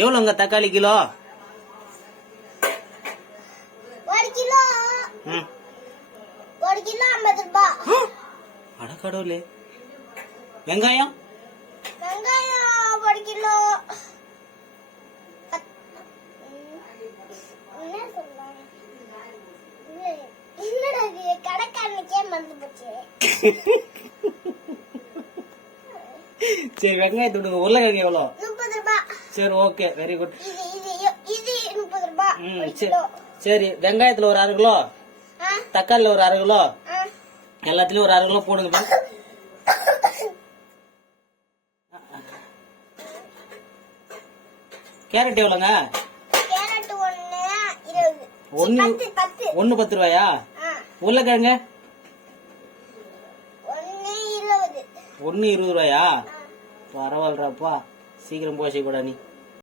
எவ்வளோங்க தக்காளி kilo? 1 kilo 50 ரூபாய். அட கடவுளே. வெங்காயம் 1 கிலோ கடைக்காரனுக்கே மறந்து போச்சு. சரி வெங்காயத்தை விடுங்க. உருளைக்கிழங்கு எவ்வளோ? 30 ரூபாய். சரி ஓகே வெரி குட். இது 30 ரூபாய். சரி வெங்காயத்துல ஒரு 1/2 கிலோ, தக்காளில ஒரு 1/2 கிலோ, எல்லாத்துலயும் ஒரு 1/2 கிலோ போடுங்க. கேரட் எவ்வளோங்க? கேரட் 1 20. 1 10 ரூபாயா? உருளைக்கிழங்கு 1 20. 1 20 ரூபாயா? பரவாயில்லப்பா. சீக்கிரம் போச்சு கூட நீ.